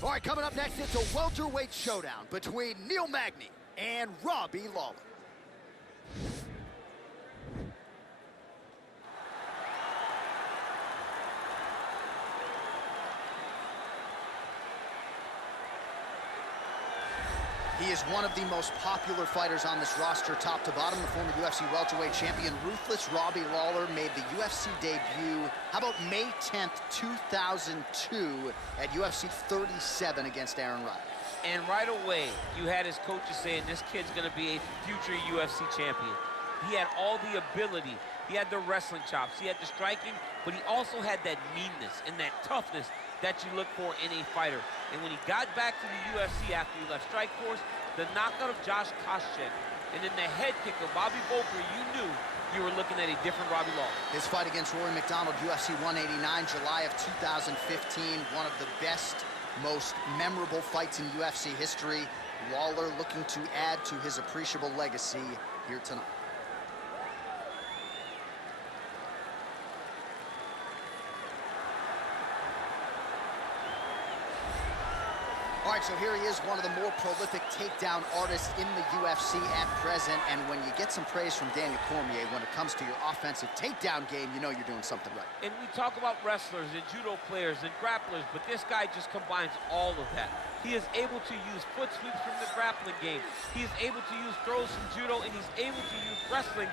All right, coming up next, it's a welterweight showdown between Neil Magny and Robbie Lawler. He is one of the most popular fighters on this roster, top to bottom. The former UFC welterweight champion, ruthless Robbie Lawler, made the UFC debut, how about May 10th, 2002, at UFC 37 against Aaron Rodgers. And right away, you had his coaches saying, this kid's gonna be a future UFC champion. He had all the ability. He had the wrestling chops, he had the striking, but he also had that meanness and that toughness that you look for in a fighter. And when he got back to the UFC after he left Strikeforce, the knockout of Josh Koscheck, and then the head kick of Bobby Volker, you knew you were looking at a different Robbie Lawler. His fight against Rory McDonald, UFC 189, July of 2015, one of the best, most memorable fights in UFC history. Lawler looking to add to his appreciable legacy here tonight. All right, so here he is, one of the more prolific takedown artists in the UFC at present. And when you get some praise from Daniel Cormier when it comes to your offensive takedown game, you know you're doing something right. And we talk about wrestlers and judo players and grapplers, but this guy just combines all of that. He is able to use foot sweeps from the grappling game. He is able to use throws from judo, and he's able to use wrestling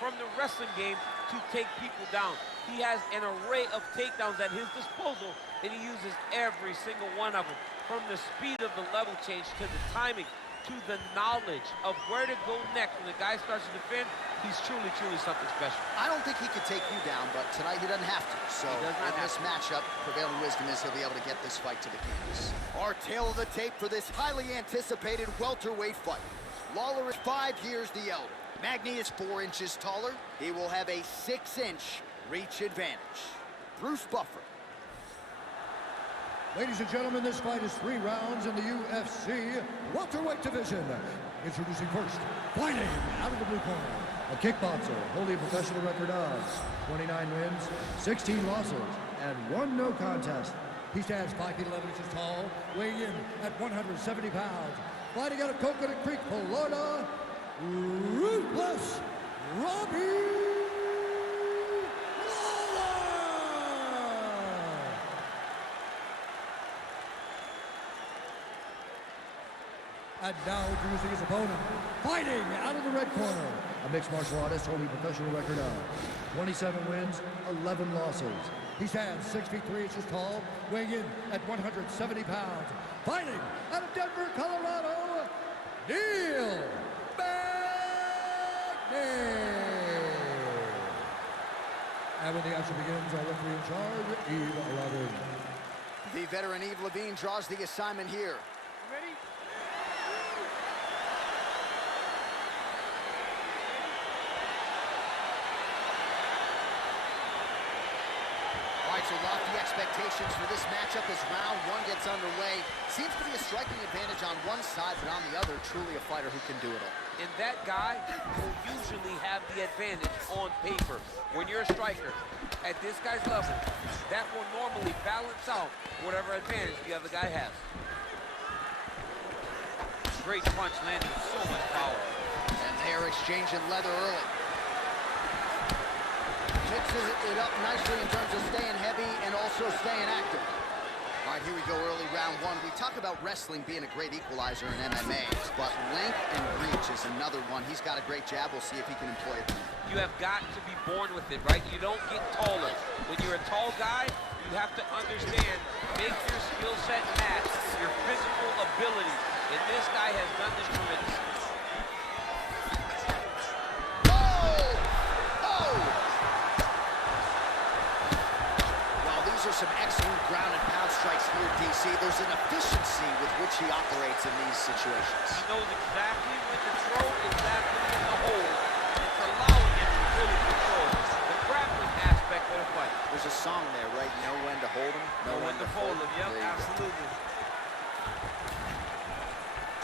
from the wrestling game to take people down. He has an array of takedowns at his disposal, and he uses every single one of them. From the speed of the level change to the timing to the knowledge of where to go next when the guy starts to defend, he's truly, truly something special. I don't think he could take you down, but tonight he doesn't have to. So in this matchup, prevailing wisdom is he'll be able to get this fight to the canvas. Our tail of the tape for this highly anticipated welterweight fight. Lawler is 5 years the elder. Magny is 4 inches taller. He will have a 6-inch reach advantage. Bruce Buffer. Ladies and gentlemen, this fight is 3 rounds in the UFC welterweight division. Introducing first, fighting out of the blue corner, a kickboxer holding a professional record of 29 wins, 16 losses, and 1 no contest. He stands 5 feet 11 inches tall, weighing in at 170 pounds. Fighting out of Coconut Creek, Florida, ruthless Robbie And now introducing his opponent, fighting out of the red corner, a mixed martial artist holding a professional record of 27 wins, 11 losses. He stands 6 feet 3 inches tall, weighing in at 170 pounds. Fighting out of Denver, Colorado, Neil Magny. And when the action begins, our referee in charge, Eve Levine. The veteran Eve Levine draws the assignment here. Ready? All right, so lofty expectations for this matchup as round 1 gets underway. Seems to be a striking advantage on one side, but on the other, truly a fighter who can do it all. And that guy will usually have the advantage on paper. When you're a striker, at this guy's level, that will normally balance out whatever advantage the other guy has. Great punch landing with so much power. And they're exchanging leather early. Mixes it up nicely in terms of staying heavy and also staying active. All right, here we go, early round 1. We talk about wrestling being a great equalizer in MMA, but length and reach is another one. He's got a great jab. We'll see if he can employ it. You have got to be born with it, right? You don't get taller. When you're a tall guy, you have to understand, make your skill set match your physical ability. And this guy has done this tremendously. Some excellent ground and pound strikes here, DC. There's an efficiency with which he operates in these situations. He knows exactly when to throw, exactly when to hold. It's allowing him to really control the grappling aspect of the fight. There's a song there, right? Know when to hold him, know when to fold him. Yep, absolutely.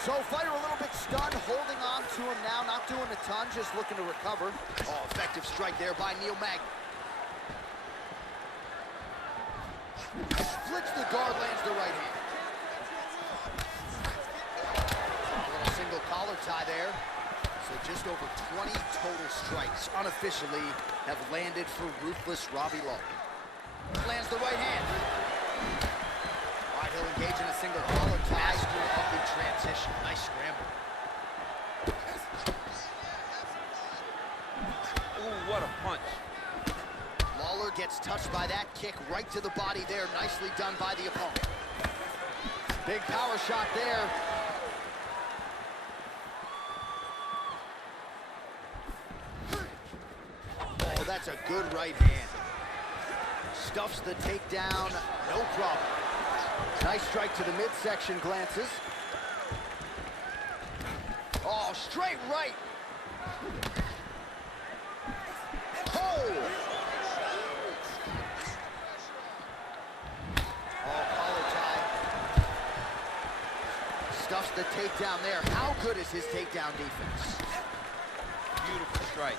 So fighter a little bit stunned, holding on to him now, not doing a ton, just looking to recover. Oh, effective strike there by Neil Magny. Flicks the guard, lands the right hand. tie there. So just over 20 total strikes unofficially have landed for ruthless Robbie Lawler. Lands the right hand. All right, he'll engage in a single collar tie. Master of the transition. Nice scramble. Ooh, what a punch. Lawler gets touched by that kick right to the body there. Nicely done by the opponent. Big power shot there. Oh, that's a good right hand. Stuffs the takedown, no problem. Nice strike to the midsection, glances. Oh, straight right. Oh! Oh, collar tie. Stuffs the takedown there. How good is his takedown defense? Beautiful strike.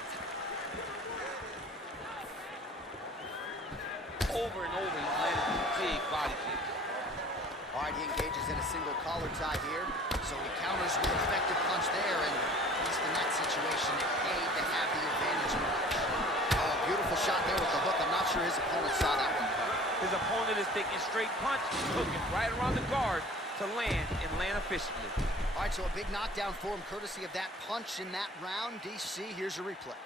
Over and over, he's landed a big body kick. All right, he engages in a single collar tie here. So he counters with an effective punch there, and at least in that situation, it paid to have the advantage in the punch. Oh, beautiful shot there with the hook. I'm not sure his opponent saw that one coming. His opponent is taking straight punch, hooking right around the guard to land and land efficiently. All right, so a big knockdown for him, courtesy of that punch in that round. DC, here's a replay.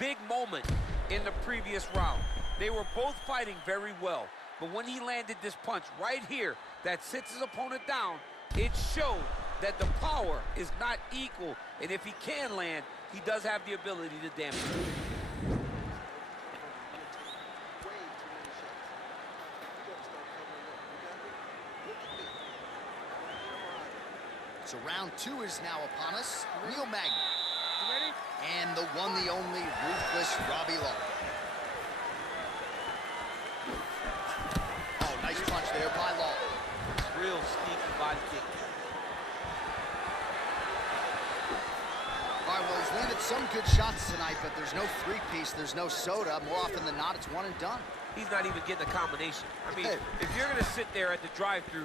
Big moment in the previous round. They were both fighting very well, but when he landed this punch right here that sits his opponent down, it showed that the power is not equal, and if he can land, he does have the ability to damage it. So round two is now upon us. Neil Magny. Ready? And the one, the only, ruthless Robbie Lawler. Oh, nice punch there by Lawler. Real sneaky body kick. All right, well, he's landed some good shots tonight, but there's no three-piece, there's no soda. More often than not, it's one and done. He's not even getting a combination. I mean, if you're gonna sit there at the drive-thru,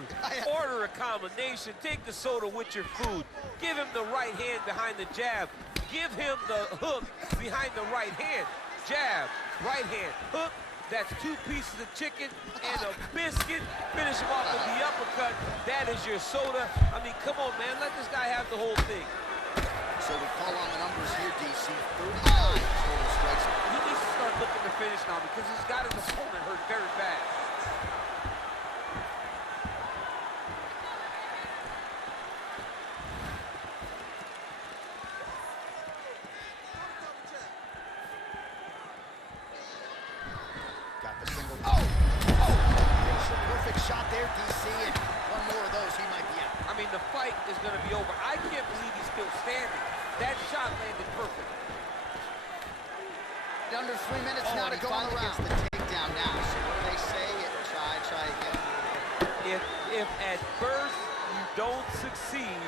order a combination, take the soda with your food, give him the right hand behind the jab, give him the hook behind the right hand, jab, right hand, hook. That's 2 pieces of chicken and a biscuit. Finish him off with the uppercut. That is your soda. I mean, come on, man. Let this guy have the whole thing. So we call on the numbers here, DC. 39 total strikes. He needs to start looking to finish now because he's got his opponent hurt very bad. Got the single. It's a perfect shot there, DC, and one more of those, he might be out. I mean, the fight is going to be over. I can't believe he's still standing. That shot landed perfect. Under 3 minutes now to go on the round. Gets the takedown now. So what do they say? Try again. If at first you don't succeed,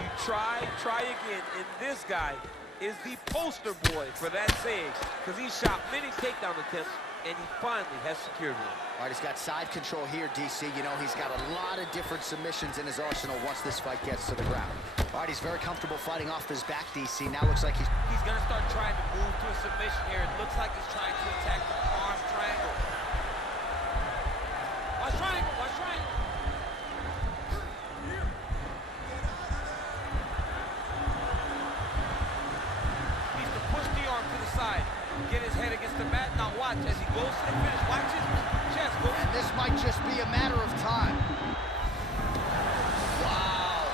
you try again. And this guy is the poster boy for that saying, because he shot many takedown attempts, and he finally has secured one. All right, he's got side control here, DC. You know, he's got a lot of different submissions in his arsenal once this fight gets to the ground. All right, he's very comfortable fighting off his back, DC. Now looks like he's going to start trying to move to a submission here. It looks like he's trying to attack the arm triangle. Watch triangle, watch triangle. Needs to push the arm to the side. Get his head against the mat. Now watch as he goes to the finish. Watch his chest go. And this might just be a matter of time. Wow.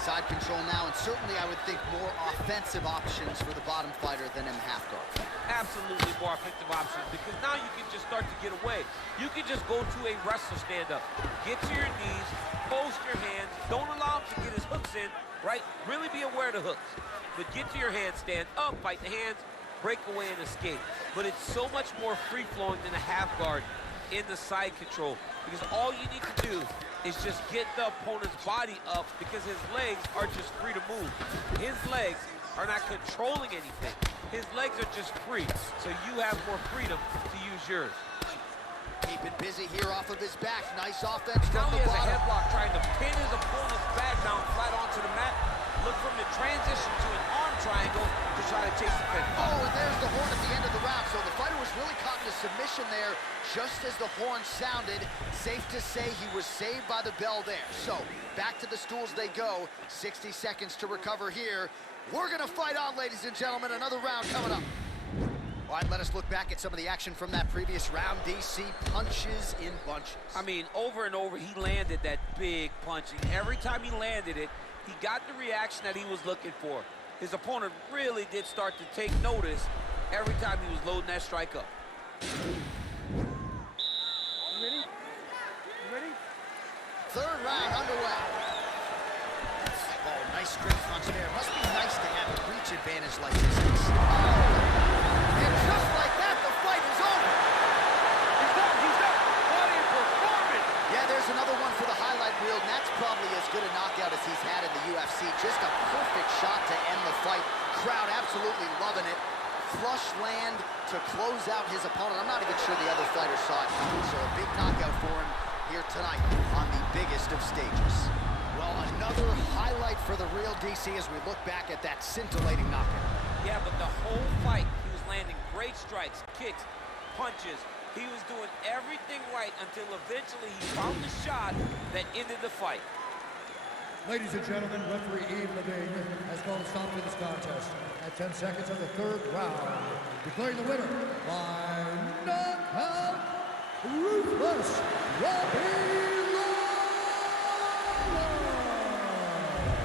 Side control now, and certainly I would think more offensive options for the bottom fighter than in half guard. Absolutely more offensive options, because now you can just start to get away. You can just go to a wrestler stand-up. Get to your knees, post your hands. Don't allow him to get his hooks in, right? Really be aware of the hooks. But get to your hands, stand up, fight the hands, break away and escape. But it's so much more free-flowing than a half guard in the side control, because all you need to do is just get the opponent's body up, because his legs are just free to move. His legs are not controlling anything. His legs are just free, so you have more freedom to use yours. Keeping busy here off of his back. Nice offense now from he the has bottom. a headlock trying to pin his opponent's back down flat onto the mat. Look from the transition to an arm triangle to try to chase the finish. Oh, and there's the horn at the end of the round. So the fighter was really caught in a submission there just as the horn sounded. Safe to say he was saved by the bell there. So back to the stools they go. 60 seconds to recover here. We're gonna fight on, ladies and gentlemen. Another round coming up. All right, let us look back at some of the action from that previous round. DC punches in bunches. I mean, over and over, he landed that big punch. And every time he landed it, he got the reaction that he was looking for. His opponent really did start to take notice every time he was loading that strike up. You ready? You ready? Third round underway. Oh, nice straight punch there. Must be nice to have a reach advantage like this. And just like that, the fight is over. He's done. What a performance! Yeah, there's another one for the highlight reel, and that's probably as good a knockout as he's had in the UFC. Just a perfect shot to end the fight. Crowd absolutely loving it. Flush land to close out his opponent. I'm not even sure the other fighter saw it coming, so a big knockout for him here tonight on the biggest of stages. Well, another highlight for the real DC as we look back at that scintillating knockout. Yeah, but the whole fight, he was landing great strikes, kicks, punches. He was doing everything right until eventually he found the shot that ended the fight. Ladies and gentlemen, referee Yves Levine has called a stop to this contest at 10 seconds of the third round, declaring the winner by knockout, ruthless Robbie Lawler.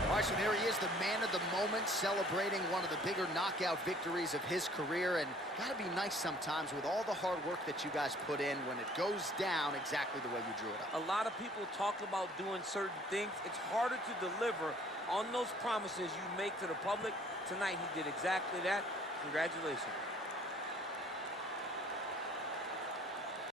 All right, so there he is, the man of the moment, celebrating one of the bigger knockout victories of his career. And gotta be nice sometimes with all the hard work that you guys put in when it goes down exactly the way you drew it up. A lot of people talk about doing certain things. It's harder to deliver on those promises you make to the public. Tonight, he did exactly that. Congratulations.